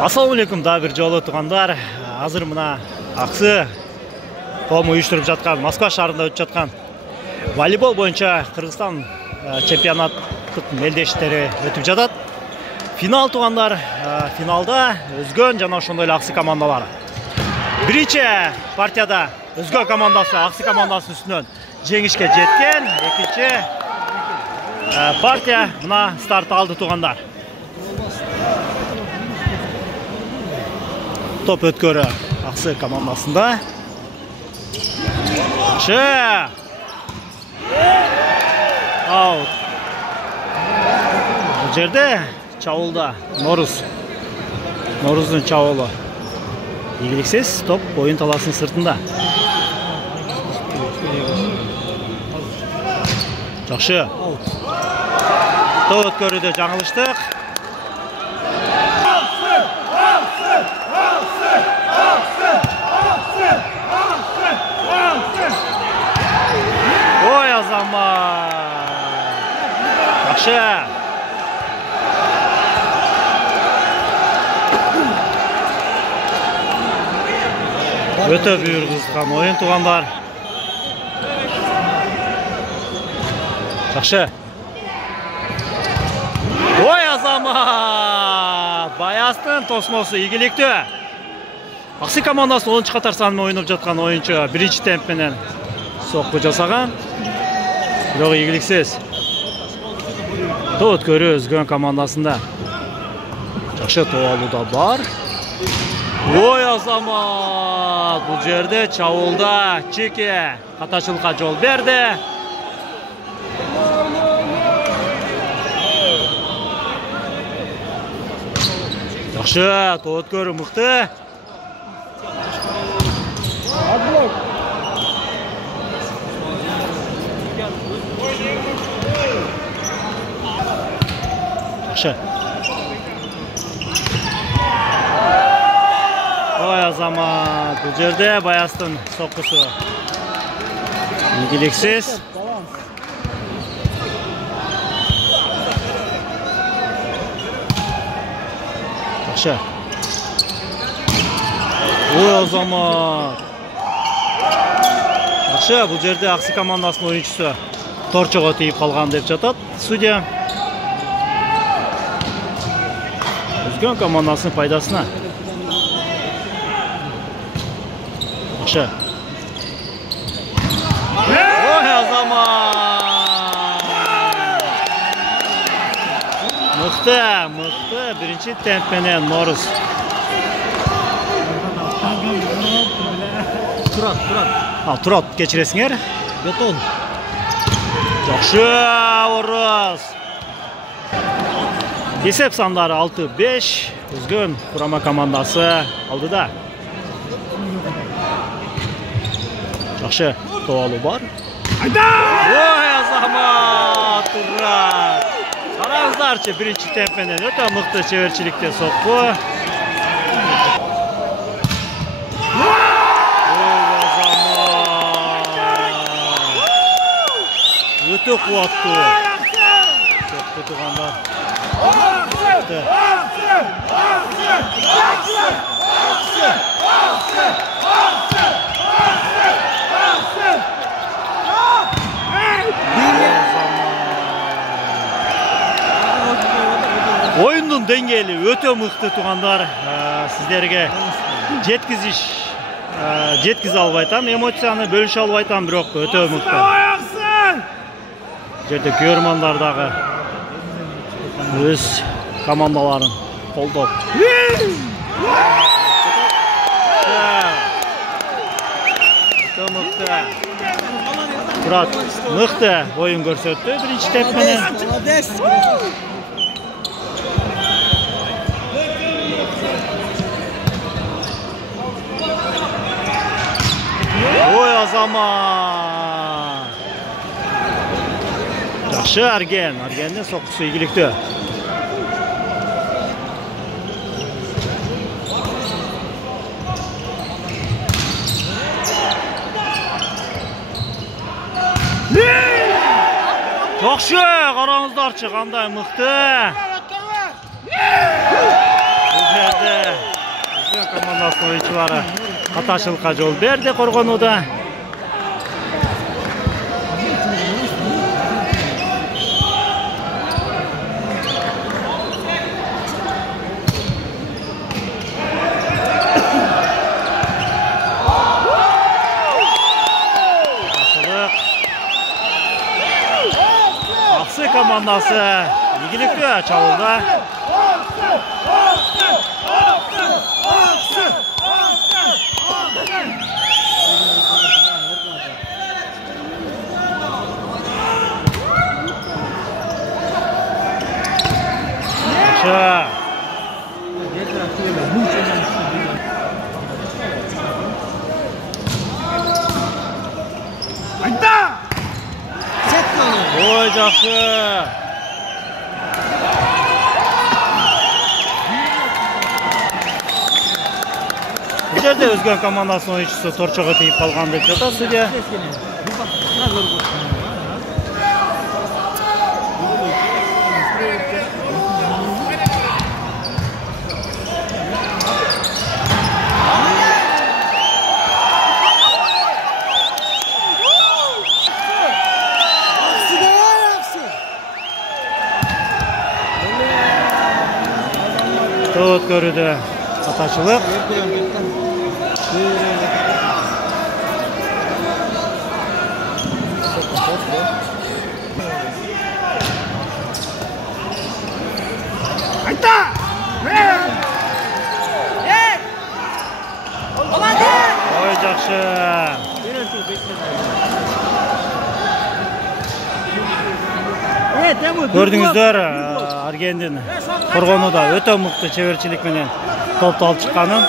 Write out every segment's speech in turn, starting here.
Ассалаумалейкум, да бир жолу туугандар. Азыр мына аксы коому уюштуруп жаткан Москва шаарында өтүп жаткан волейбол боюнча Кыргызстан чемпионаттык мелдештери өтүп жатат. Финал туугандар, финалда Өзгөн жана ошондой эле Аксы командалары. Биринчи партияда Өзгөн командасы Аксы командасынын үстүнөн жеңишке жеткен. Экинчи партия мына старт алды туугандар. Топ өткөрү Аксы командасында. Аут. Бул жерде чабуулда Норуздун чабуулу. Ийгиликсиз топ оюн талаасынын сыртында. Жакшы. Топ өткөрүүдө жаңылыштык. Ой, Азамат. Жакшы. Өтө бүйүр кызган оюн туугандар. Жакшы. Ой, Азамат. Баястын тосмосу ийгиликтүү. Аксы командасы 10 катар санын ойноп жаткан оюнчу биринчи темп менен сокку жасаган. Бирок ийгиликсиз. Топ өткөрүү Өзгөн командасында. Жакшы тоолуда бар. Ой, Азамат. Бул жерде чабуулда Чеке катачылыкка жол берди. Жакшы, топ өткөрүү мыкты. Жакшы. Ой, Азамат, бул жерде Баястын соккусу ийгиликсиз. Жакшы. Ой, Азамат. Жакшы, бул жерде Аксы командасынын оюнчусу торчого тийип калган деп жатат судья. Өзгөн командасынын пайдасына. Жакшы. Ой, Азамат. Мыкты, биринчи темп менен Норус. Турат, кечиресиңер. Бетон. Жакшы, Орус. Есеп сандары 6-5. Өзгөн курама командасы алдыда. Жакшы, тоолу бар. Ой, Азамат, Турат. Караңыздарчы, биринчи темп менен өтө мыкты чеберчиликте сокку. Өтө кубаттуу. Сокку туугандар. Оюндун деңгээли өтө мыкты туугандар. Сиздерге жеткизе албай атам, эмоцияны бөлүшө албай атам, бирок өтө мыкты. Жерде көрмандар дагы өз командаларын колдоп. Өтө мыкты. Турат мыкты оюн көрсөттү биринчи темп менен. Ой, Азамат. Жакшы, Аргендин соккусу ийгиликтүү. Жакшы, караңыздарчы, кандай мыкты. Бул жерде Өзгөн командасынын oyuncuları каташылыкка жол берди коргонууда. Аксы командасы ийгиликтүү чабуулда. Ой, жакшы. Бул жерде өзгөн командасынын оюнчусу торчого тийип калган деп жатат судья. Tot görüldü. Ataçılık. Hayda! Oy жақсы. Көрдүңүздөр, Аргендин коргонууда өтө мыкты чеберчилик менен топту алып чыкканын.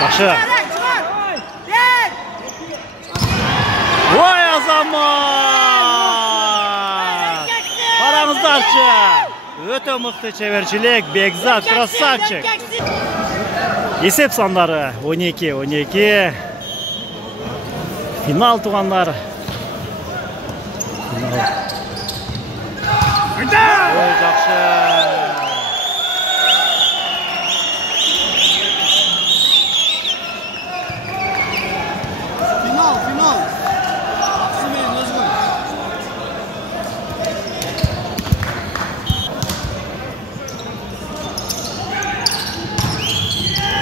Жакшы. Ой, Азамат! Караңыздарчы. Өтө мыкты чеберчилик, Бекзат красавчик. Есеп сандары 12-12. Финал тугандар. Ой, жақсы. Финал.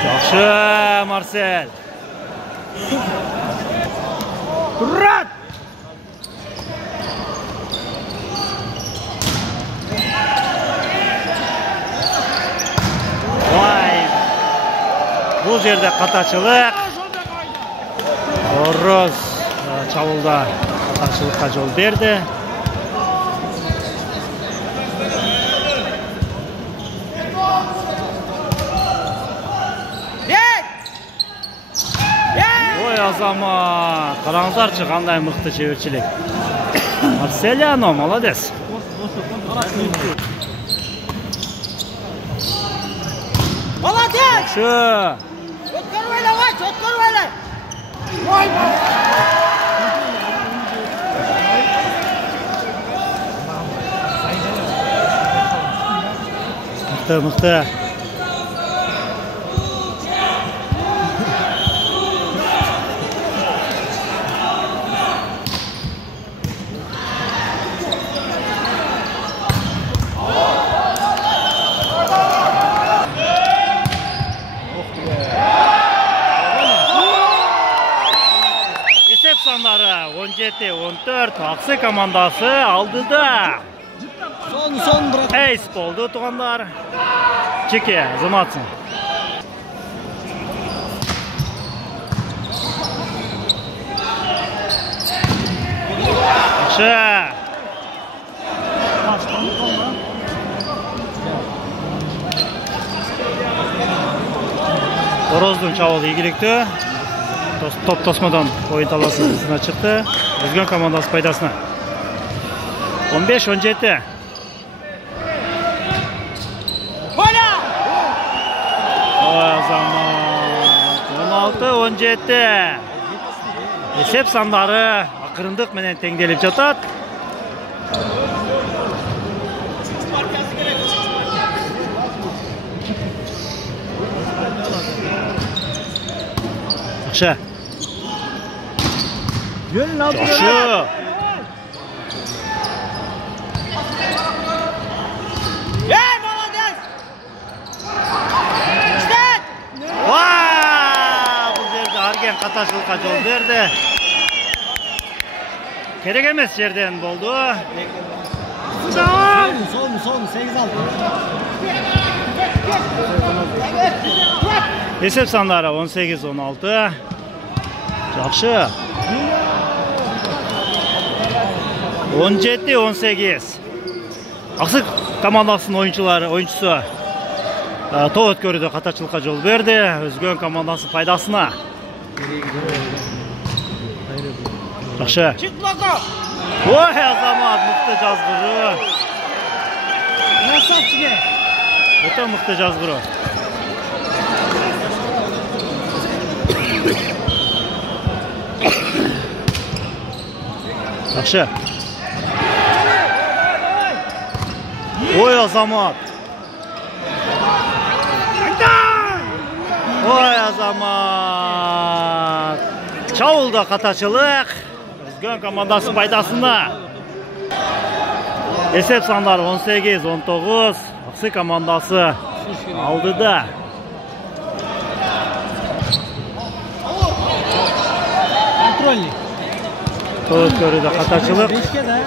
Жақсы, Марсель. Рад! Бул жерде катачылык. Ороз чабуулда катачылыкка жол берди. Ой, Азамат, караңыздарчы кандай мыкты чеберчилик. Марселяно, молодец. Молодец! Чоткор ойлай. Мыкты. Sanları 17-14 Aksı komandası aldıda. Son bırak. Ace oldu tuğanlar. Çeki zımatsın. Aşı. Orozdun çavalı ilgilikti. Top tosmadan oyun talasına çıktı. Özgün komandası paydasına. 15-17. O zaman 16-17. Esep sanları akırındık menen tengdelip jatat. Жақшы. Gönül aldı. Жақшы. Молодец. Бұл жерде Арген қаташылыққа жол берді. Керек емес жерден болды. Son 8-6. Есеп сандары 18-16. Жақшы. 17-18. Ақсық командасының ойыншысы топ өткөрүдө катачылыкка жол берди. Өзгөн командасы пайдасына. Жақшы. Ой, Азамат мыкты жазгыры. Красавчик. Өтө мыкты жазгыры. Жақшы. Ой, Азамат. Ой, Азамат. Чабуулда катачылык. Өзгөн командасы пайдасына. Есеп сандары 18-19. Аксы командасы алдыда. Контрольный. Өткөрүдө катачылык. 5'ke de.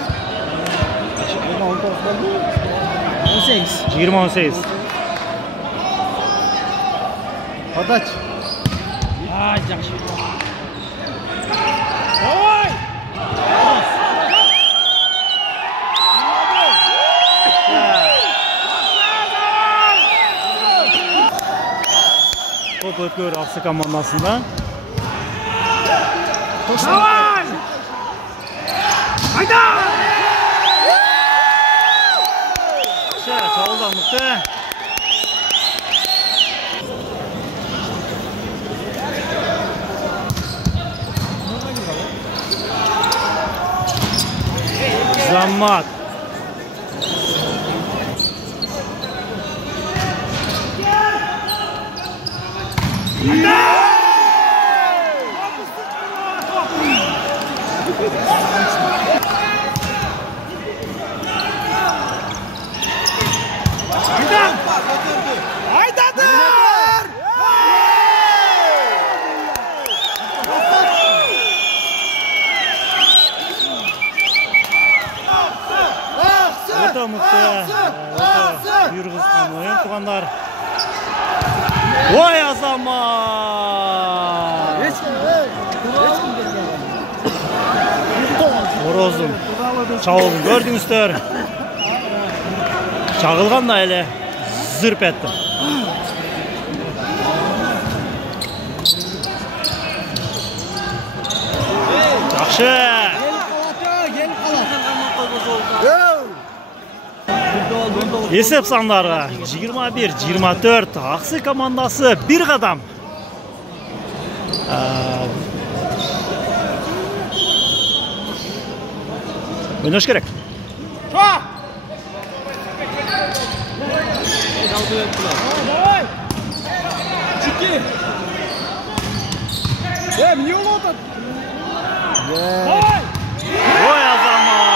18. 20-18. Подач. Ай, жақсы. Топ өткөрү Аксы командасында. Чабуулдан мыкты. Замат. Өтө мыкты. Бүйргүзгөн оюн тугандар. Ой, Азамат. Орозун чабуулун көрдүңүздөр. Чагылганда эле зырп этти. Жакшы. Есеп сандары 21-24. Аксы командасы bir кадам. Oynaş gerek. Ой, Азамат.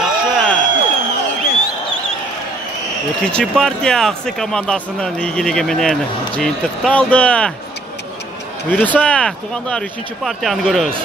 Жақшы. Экинчи партия Аксы командасынын ийгилиги менен жыйынтыкталды. Буйруса, тугандар 3-партияны көрөбүз.